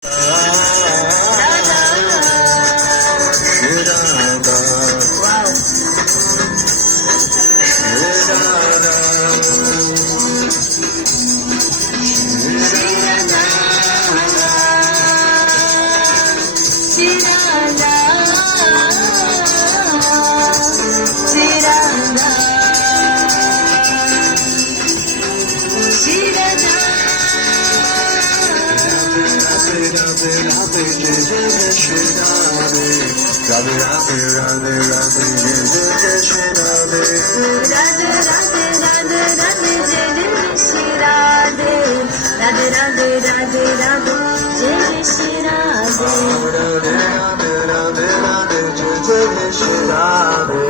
Radhe Radhe Radhe Radhe Jai Jai Shri Radhe Radhe Radhe Radhe Radhe Jai Shri Radhe Radhe Radhe Radhe Radhe Jai Shri Radhe Radhe Radhe Radhe Radhe Jai Jai Shri Radhe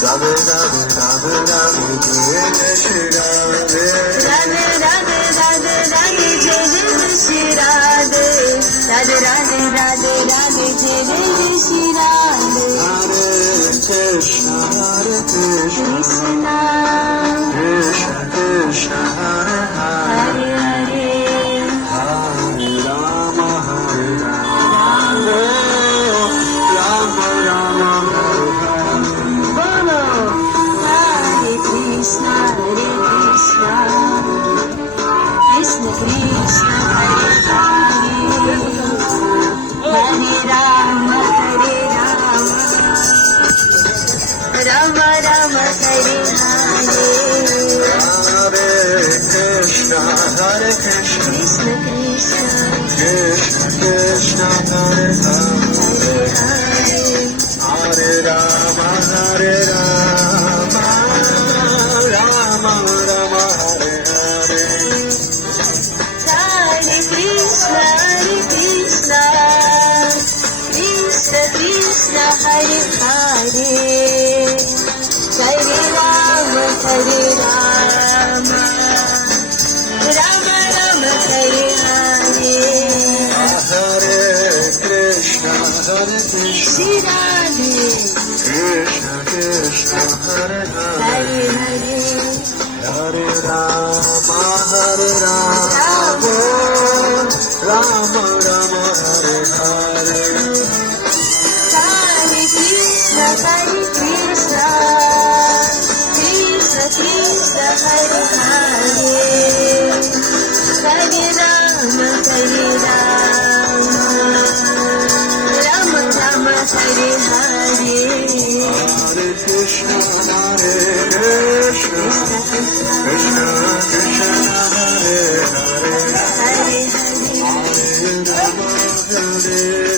Radhe Radhe Radhe Radhe Jai Shri Radhe Radhe Radhe Radhe Radhe Jai Shri Radhe Radhe Radhe Radhe Radhe Jai Shri Radhe Hare Krishna Hare Krishna Krishna Krishna Krishna Hare Hare Hare Hare Hare Rama Hare Rama Rama Rama Hare Hare Bolo Hare Krishna Krishna Krishna Hare Hare Hare Rama Hare Rama Rama Rama Hare Hare Hare Krishna Hare Krishna Krishna Krishna Krishna Krishna Hare Hare Hare Hare Hare Rama Hare Rama Rama Rama Hare Hare Hare Krishna Krishna Krishna Hare Hare Hare Rama Hare Rama Rama Rama Hare Hare Hare Krishna Hare Krishna Shri Radhe Krishna Krishna Hare Hare Hare Hare Hare Rama Hare Rama Rama Rama Hare Hare Hare Krishna Krishna Krishna Hare Hare Hare Rama Hare Rama Rama Rama Hare Hare Hare Krishna Hare Krishna Krishna Krishna Hare Hare Hare Hare Rama Hare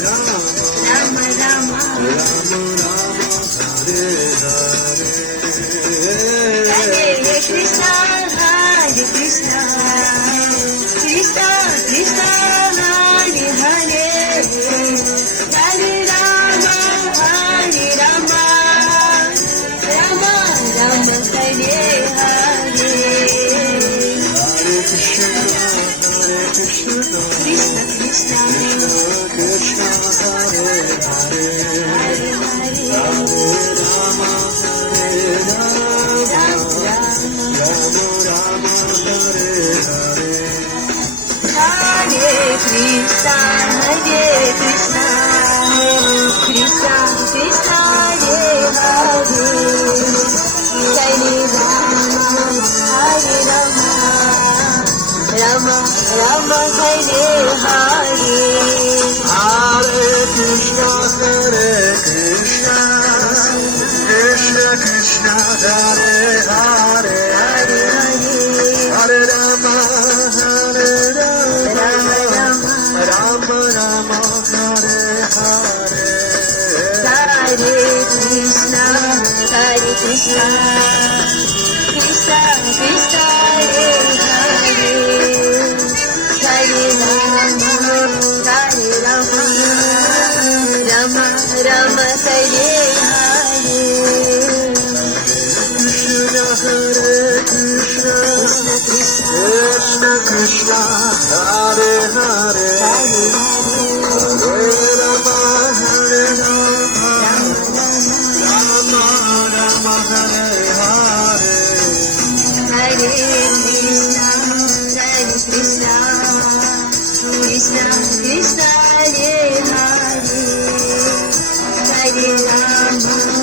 Rama Rama Rama Rama Rama Hare Hare Hare Krishna Krishna Krishna Krishna Hare Hare Hare Rama Hare Rama Rama Rama Hare Hare Hare Krishna Krishna Krishna Krishna Krishna Hare Hare Hare Hare Rama Hare Rama Rama Rama Rama Hare Hare Hare Krishna Krishna Krishna Krishna Hare Hare Hare Rama Hare Rama Rama Rama Hare Hare Hare Krishna Krishna Krishna Krishna Hare Hare Hare Hare Hare Rama Hare Rama Rama Rama Rama Rama Hare Hare Hare Krishna Krishna Krishna Krishna Hare Hare Hare Rama Hare Rama Rama Rama Hare Hare Krishna Hare Krishna Krishna Krishna Hare Hare Hare Hare Rama Hare Rama Rama Rama Hare Hare Hare Krishna Krishna Krishna Hare Ram